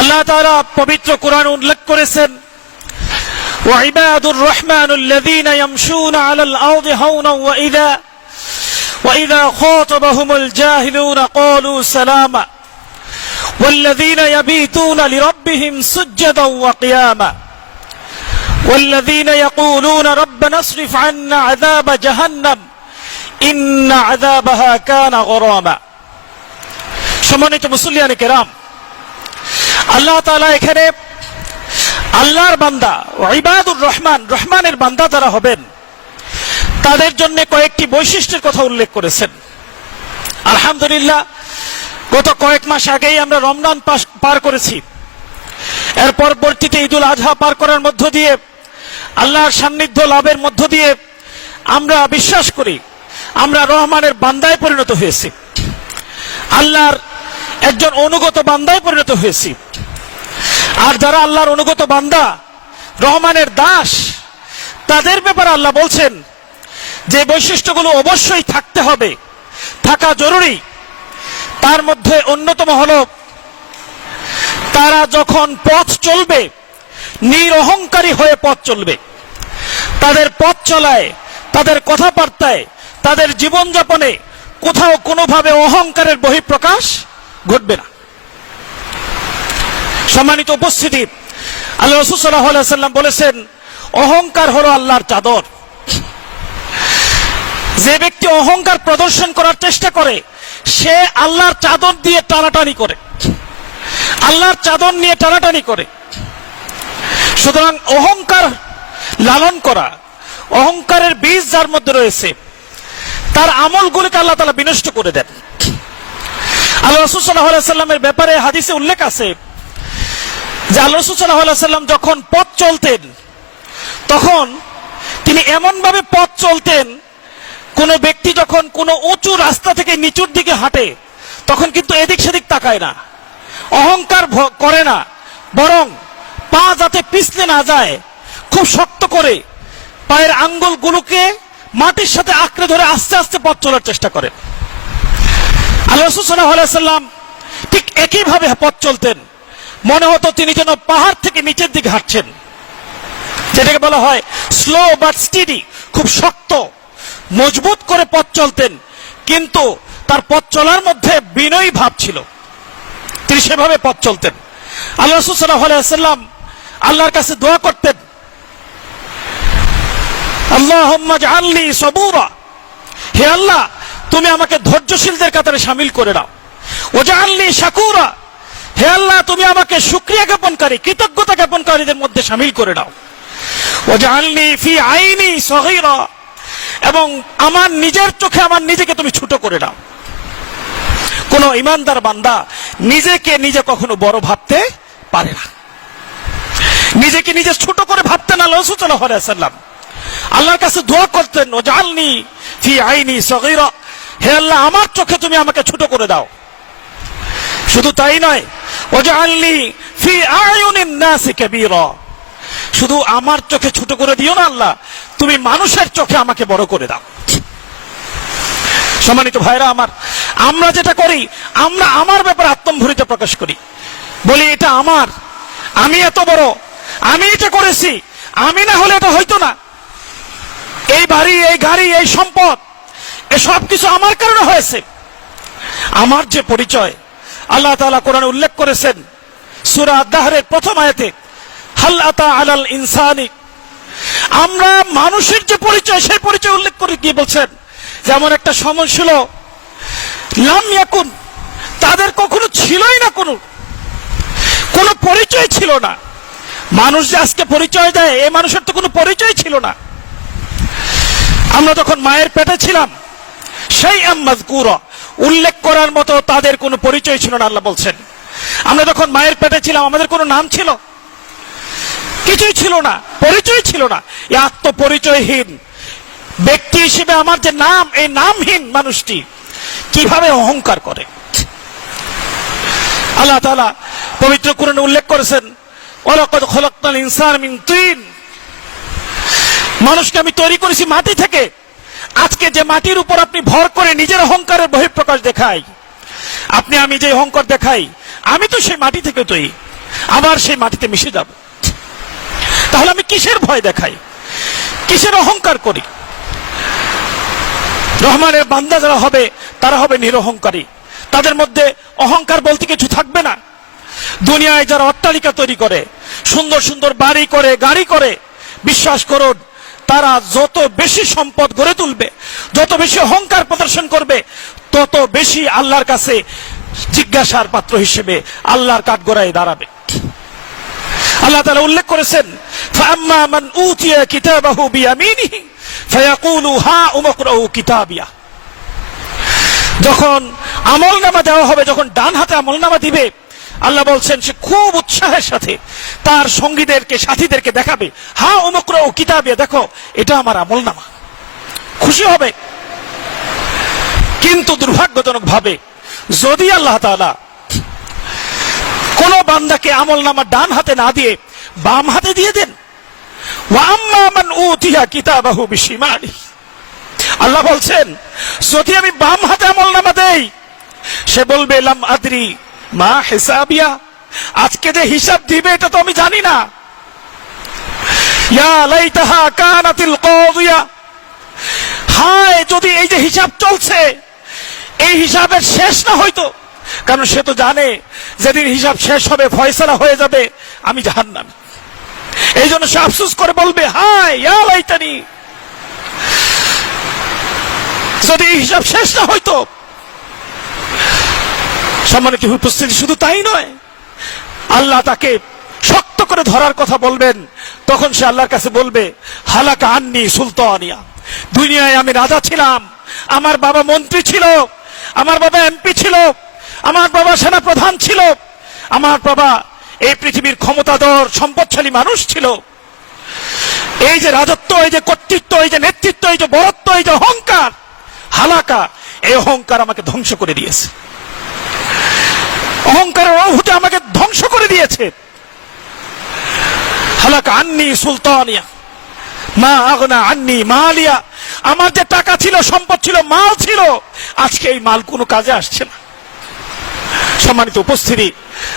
আল্লাহ তাআলা পবিত্র কোরআন উল্লেখ করেছেন, ওয়াইবাদুর রহমানুল্লাযীনা ইয়ামশুনা আলাল আরদি হাওনা ওয়া ইযা খাতাবাহুমুল জাহিলুনা ক্বালু সালামা ওয়াল্লাযীনা ইয়াবিতুনা লিরাব্বিহিম সুজদান ওয়া কিয়ামা ওয়াল্লাযীনা ইয়াকুলুনা রাব্বানা ইসরিফ আন্না আযাবা জাহান্নাম ইন্না আযাবাহা কানা গরামা। সম্মানিত মুসল্লিয়ানে কেরাম, আল্লাহ তাআলা এখানে আল্লাহর বান্দা ইবাদুর রহমান, রহমানের বান্দা যারা হবেন তাদের জন্য কয়েকটি বৈশিষ্ট্যের কথা উল্লেখ করেছেন। আলহামদুলিল্লাহ, গত কয়েক মাস আগেই আমরা রমজান পার করেছি। এর পরবর্তীতে ঈদুল আজহা পার করার মধ্য দিয়ে, আল্লাহর সান্নিধ্য লাভের মধ্য দিয়ে আমরা বিশ্বাস করি আমরা রহমানের বান্দায় পরিণত হয়েছি, আল্লাহর একজন অনুগত বান্দায় পরিণত হয়েছি। আর যারা আল্লাহর অনুগত বান্দা, রহমানের দাস, তাদের ব্যাপারে আল্লাহ বলছেন যে বৈশিষ্ট্যগুলো অবশ্যই থাকতে হবে, থাকা জরুরি। তার মধ্যে অন্যতম হলো তারা যখন পথ চলবে নিরহংকারী হয়ে পথ চলবে। তাদের পথ চলায়, তাদের কথাবার্তায়, তাদের জীবনযাপনে কোথাও কোনোভাবে অহংকারের বহিঃপ্রকাশ ঘটবে না। সম্মানিত উপস্থিতি, আল্লাহ রাসূল সাল্লাল্লাহু আলাইহি ওয়াসাল্লাম বলেছেন, অহংকার হলো আল্লাহর চাদর। যে ব্যক্তি অহংকার প্রদর্শন করার চেষ্টা করে সে আল্লাহর চাদর দিয়ে টানাটানি করে, আল্লাহর চাদর নিয়ে টানাটানি করে। সুতরাং অহংকার লালন করা, অহংকারের বীজ যার মধ্যে রয়েছে তার আমলগুলোকে আল্লাহ তাআলা বিনষ্ট করে দেন। আল্লাহ রাসূল সাল্লাল্লাহু আলাইহি ওয়াসাল্লামের ব্যাপারে হাদিসে উল্লেখ আছে যে আল্লাহ রাসূল সাল্লাল্লাহু আলাইহি ওয়াসাল্লাম যখন পথ চলতেন তখন তিনি এমন ভাবে পথ চলতেন, কোন ব্যক্তি যখন কোন উঁচু রাস্তা থেকে নিচুর দিকে হাঁটে তখন কিন্তু এদিক সেদিক তাকায় না, অহংকার করে না, বরং পা যাতে পিছলে না যায় খুব শক্ত করে পায়ের আঙ্গুলগুলোকে মাটির সাথে আঁকড়ে ধরে আস্তে আস্তে পথ চলার চেষ্টা করে। আল্লাহ রাসূল সাল্লাল্লাহু আলাইহি ওয়াসাল্লাম ঠিক একইভাবে পথ চলতেন, মনে হতো তিনি যেন পাহাড় থেকে নিচের দিকে হাঁটছেন, যেটাকে বলা হয় স্লো বাট স্টেডি। খুব শক্ত মজবুত করে পথ চলতেন, কিন্তু তার পথ চলার মধ্যে বিনয়ী ভাব ছিল, তিনি সেভাবে পথ চলতেন। আল্লাহ রাসূল সাল্লাল্লাহু আলাইহি ওয়াসাল্লাম আল্লাহর কাছে দোয়া করতেন, আল্লাহুম্মা জাআলনি সাবুরা, হে আল্লাহ তুমি আমাকে ধৈর্যশীলদের কাতারে শামিল করে দাও। ওয়াজআলনি শাকুরা, হে আল্লাহ তুমি আমাকে শুকরিয়া জ্ঞাপনকারী, কৃতজ্ঞতা জ্ঞাপনকারীদের মধ্যে শামিল করে দাও। ওয়াজআলনি ফি আইনি সগীরা, এবং আমার নিজের চোখে আমার নিজেকে তুমি ছোট করে দাও। কোন ইমানদার বান্দা নিজেকে নিজে কখনো বড় ভাবতে পারে না, নিজেকে নিজে ছোট করে ভাবতেন আল্লাহ রাসূল সাল্লাল্লাহু আলাইহি ওয়াসাল্লাম। আল্লাহর কাছে দোয়া করতেন, ওয়াজআলনি ফি আইনি সগীরা, হে আল্লাহ আমার চোখে তুমি আমাকে ছোট করে দাও। শুধু তাই নয়, ওয়াজআলনি ফি আয়ুনিন নাসি কাবীরা, শুধু আমার চোখে ছোট করে দিও না আল্লাহ, তুমি মানুষের চোখে আমাকে বড় করে দাও। সম্মানিত ভাইরা আমার, আমরা যেটা করি, আমরা আমার ব্যাপারে আত্মম্ভরিত প্রকাশ করি, বলি এটা আমার, আমি এত বড়, আমি এটা করেছি, আমি না হলে এটা হইতো না, এই বাড়ি, এই গাড়ি, এই সম্পদ, এসব কিছু আমার কারণে হয়েছে। আমার যে পরিচয় আল্লাহ তাআলা কোরআনে উল্লেখ করেছেন সূরা আদ-দাহরের প্রথম আয়াতে, হাল আতা আলাল ইনসানি, আমরা মানুষের যে পরিচয় সেই পরিচয় উল্লেখ করে কি বলছেন, যেমন একটা সময় ছিল লাম ইয়াকুন, তাদের কখনো ছিলই না, কোনো পরিচয় ছিল না। মানুষ যে আজকে পরিচয় দেয়, এই মানুষের তো কোনো পরিচয় ছিল না। আমরা যখন মায়ের পেটে ছিলাম সেই মাযকুরা, উল্লেখ করার মতো তাদের কোনো পরিচয় ছিল না। আল্লাহ বলছেন আমরা যখন মায়ের পেটে ছিলাম আমাদের কোনো নাম ছিল? কিছুই ছিল না, পরিচয় ছিল না। এই আত্মপরিচয়হীন ব্যক্তি হিসেবে আমার যে নাম, এই নামহীন মানুষটি কিভাবে অহংকার করে। আল্লাহ তাআলা পবিত্র কোরআনে উল্লেখ করেছেন, ওয়ালাকাদ খালাকনাল ইনসানা মিন তিন, মানুষকে আমি তৈরি করেছি মাটি থেকে। আজকে যে মাটির উপর আপনি ভর করে নিজের অহংকারের বহিঃপ্রকাশ দেখাই, আপনি আমি যে অহংকার দেখাই, আমি তো সেই মাটি থেকে তৈরি। আবার সেই মাটিতে মিশে যাব। তাহলে আমি কিসের ভয় দেখাই, কিসের অহংকার করি? রহমানের বান্দা যারা হবে তারা হবে নিরহংকারী, তাদের মধ্যে অহংকার বলতে কিছু থাকবে না। দুনিয়ায় যারা অট্টালিকা তৈরি করে, সুন্দর সুন্দর বাড়ি করে, গাড়ি করে, বিশ্বাস করুন তারা যত বেশি সম্পদ গড়ে তুলবে, যত বেশি অহংকার প্রদর্শন করবে, তত বেশি আল্লাহর কাছে জিজ্ঞাসার পাত্র হিসেবে আল্লাহর কাঠগড়ায় দাঁড়াবে। আল্লাহ তাআলা উল্লেখ করেছেন, ফাআম্মা মান উতিয়া কিতাবাহু বিয়ামিনিহি ফায়াকুলু হাউম ইকরাউ কিতাবিয়া। যখন আমলনামা দেওয়া হবে, যখন ডান হাতে আমলনামা দিবে, আল্লাহ বলছেন সে খুব উৎসাহের সাথে তার সঙ্গীদেরকে, সাথীদেরকে দেখাবে, হাউম ইকরাউ কিতাবিয়া, দেখো এটা আমার আমলনামা, খুশি হবে। কিন্তু দুর্ভাগ্যজনক ভাবে যদি আল্লাহ তাআলা কোন বান্দাকে আমলনামা ডান হাতে না দিয়ে বাম হাতে দিয়ে দেন, ওয়া আম্মা মান উতিয়া কিতাবাহু বিশিমালিহি, আল্লাহ বলছেন যদি আমি বাম হাতে আমলনামা দেই, সে বলবে লাম আদরি মা হিসাবিয়া, আজকে যে হিসাব দিবে এটা তো আমি জানি না। ইয়া লাইতাহা কানাতিল কাদিয়া, হায় যদি এই যে হিসাব চলছে এই হিসাবের শেষ না হইতো। কারণ সে তো জানে যেদিন হিসাব শেষ হবে, ফয়সালা হয়ে যাবে, আমি জাহান্নামী। এই জন্য সে আফসোস করে বলবে, হায় ইয়া লাইতানি, যদি হিসাব শেষ না হইতো। সম্মানিত উপস্থিতি, শুধু তাই নয়, আল্লাহ তাকে শক্ত করে ধরার কথা বলবেন, তখন সে আল্লাহর কাছে বলবে, হালাকা আন্নি সুলতানিয়া, দুনিয়ায় আমি রাজা ছিলাম, আমার বাবা মন্ত্রী ছিল, আমার বাবা এমপি ছিল, আমার বাবা সেনা প্রধান ছিল, আমার বাবা এই পৃথিবীর ক্ষমতাধর সম্পদশালী মানুষ ছিল। এই যে রাজত্ব, এই যে কর্তৃত্ব, এই যে নেতৃত্ব, এই যে বরত্ব, এই যে অহংকার, হালাকা, এই অহংকার আমাকে ধ্বংস করে দিয়েছে, অহংকারের অনুভূতি আমাকে ধ্বংস করে দিয়েছে। হালাকা আন্নি সুলতানিয়া মা আগনা আন্নি মালিয়া, আমার যে টাকা ছিল, সম্পদ ছিল, মাল ছিল, আজকে এই মাল কোনো কাজে আসছে না। সম্মানিত উপস্থিতি,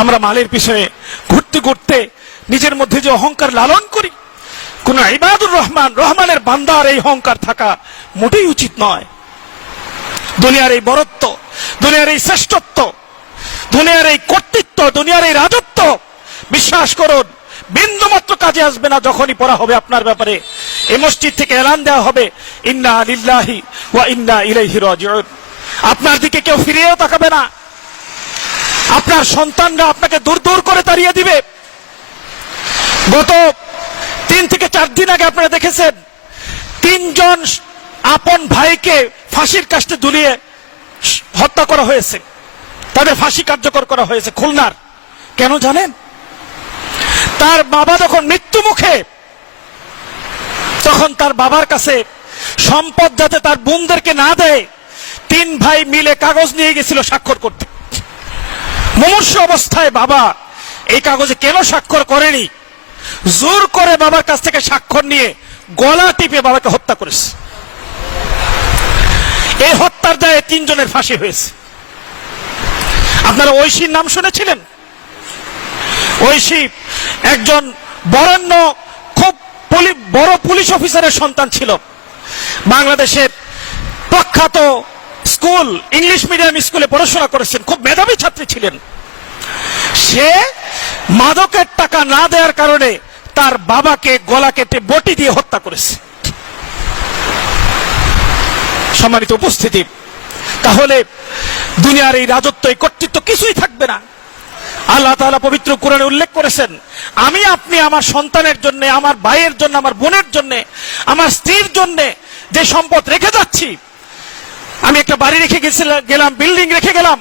আমরা মালের পিছনে ঘুরতে ঘুরতে নিজের মধ্যে যে অহংকার লালন করি, কোন ইবাদুর রহমান, রহমানের বান্দার এই অহংকার থাকা মোটেই উচিত নয়। দুনিয়ার এই বরত্ব, দুনিয়ার এই শ্রেষ্ঠত্ব, দুনিয়ার এই কর্তৃত্ব, দুনিয়ার এই রাজত্ব, বিশ্বাস করুন বিন্দুমাত্র কাজে আসবে না যখনই পড়া হবে আপনার ব্যাপারে, এই মসজিদ থেকে এলান দেওয়া হবে, ইন্না লিল্লাহি ওয়া ইন্না ইলাইহি রাজিউন। আপনার দিকে কেউ ফিরেও তাকাবে না, আপনার সন্তানরা আপনাকে দূর দূর করে তাড়িয়ে দিবে। গত 3 থেকে 4 দিন আগে আপনারা দেখেছেন 3 জন আপন ভাইকে ফাঁসির কাস্টে ঝুলিয়ে হত্যা করা হয়েছে, তাদের ফাঁসি কার্যকর করা হয়েছে খুলনার। কেন জানেন? তার বাবা যখন মৃত্যু মুখে, তখন তার বাবার কাছে সম্পদ যাতে তার বোনদেরকে না দেয়, 3 ভাই মিলে কাগজ নিয়ে গেছিল স্বাক্ষর করতে। মুমূর্ষ অবস্থায় বাবা এই কাগজে কেন স্বাক্ষর করেনি, জোর করে বাবার কাছ থেকে স্বাক্ষর নিয়ে গলা টিপে বাবাকে হত্যা করেছে। এই হত্যার দায়ে 3 জনের ফাঁসি হয়েছে। আপনারা ঐশীর নাম শুনেছিলেন? ঐশী একজন বরেণ্য, খুব বড় পুলিশ অফিসারের সন্তান ছিল। বাংলাদেশের প্রখ্যাত স্কুল, ইংলিশ মিডিয়াম স্কুলে পড়াশোনা করেছেন, খুব মেধাবী ছাত্রী ছিলেন। সে মাদকের টাকা না দেওয়ার কারণে তার বাবাকে গলা কেটে বটি দিয়ে হত্যা করেছে। সম্মানিত উপস্থিতি, তাহলে দুনিয়ার এই রাজত্ব, এই কর্তৃত্ব কিছুই থাকবে না। আল্লাহ তাআলা পবিত্র কোরআনে উল্লেখ করেছেন, আমি আপনি আমার সন্তানের জন্য, আমার ভাইয়ের জন্য, আমার বোনের জন্য, আমার স্ত্রীর জন্য যে সম্পদ রেখে যাচ্ছি, আমি একটা বাড়ি রেখে গেলাম, বিল্ডিং রেখে গেলাম,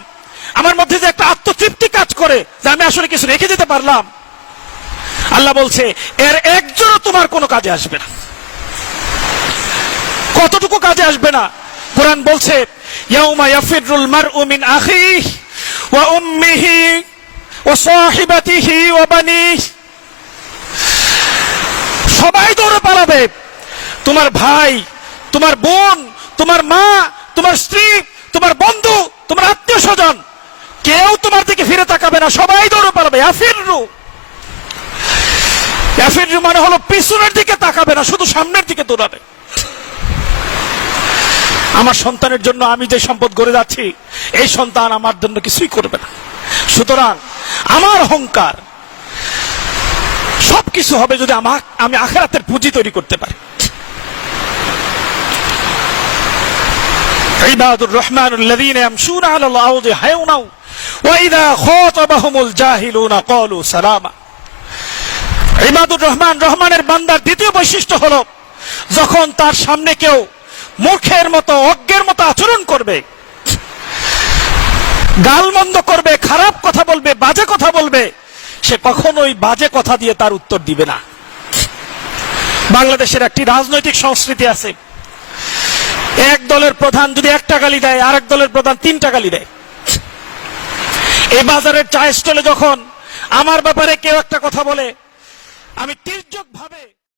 আমার মধ্যে যে একটা আত্মতৃপ্তি কাজ করে যে আমি আসলে কিছু রেখে যেতে পারলাম, আল্লাহ বলছে এর একজনও তোমার কোনো কাজে আসবে না। কতটুকু কাজে আসবে না? কোরআন বলছে, ইয়াউমা ইয়াফিরুল মারউ মিন আখিহি ওয়া উম্মিহি ওয়া সাহিবাতিহি ওয়া বানিহি, সবাই দৌড়ে পালাবে। তোমার ভাই, তোমার বোন, তোমার মা, তোমার স্ত্রী, তোমার বন্ধু, তোমার আত্মীয় স্বজন, কেউ তোমার দিকে ফিরে তাকাবে না, সবাই দৌড়ে পালাবে। ইয়াফিরু ইয়াফিরু মানে হলো পিছনের দিকে তাকাবে না, শুধু সামনের দিকে দৌড়াবে। আমার সন্তানের জন্য আমি যে সম্পদ গড়ে যাচ্ছি, এই সন্তান আমার জন্য কিছুই করবে না। সুতরাং আমার অহংকার সবকিছু হবে যদি আমি আখিরাতের পুঁজি তৈরি করতে পারি। ইবাদুর রহমানুল্লাযীনা ইয়ামশুনা আলাল আরদি হাওনা ওয়া ইযা খাতাবাহুমুল জাহিলুনা ক্বালু সালামা। ইবাদুর রহমান, রহমানের বান্দার দ্বিতীয় বৈশিষ্ট্য হলো যখন তার সামনে কেউ মূর্খের মতো, অজ্ঞের মতো আচরণ করবে, গালমন্দ করবে, খারাপ কথা বলবে, বাজে কথা বলবে, সে কখনোই বাজে কথা দিয়ে তার উত্তর দিবে না। বাংলাদেশের একটি রাজনৈতিক সংস্কৃতি আছে, এক দলের প্রধান যদি একটা গালি দেয়, আরেক দলের প্রধান 3টা গালি দেয়। এই বাজারের চা স্টলে যখন আমার ব্যাপারে কেউ একটা কথা বলে, আমি তির্যক ভাবে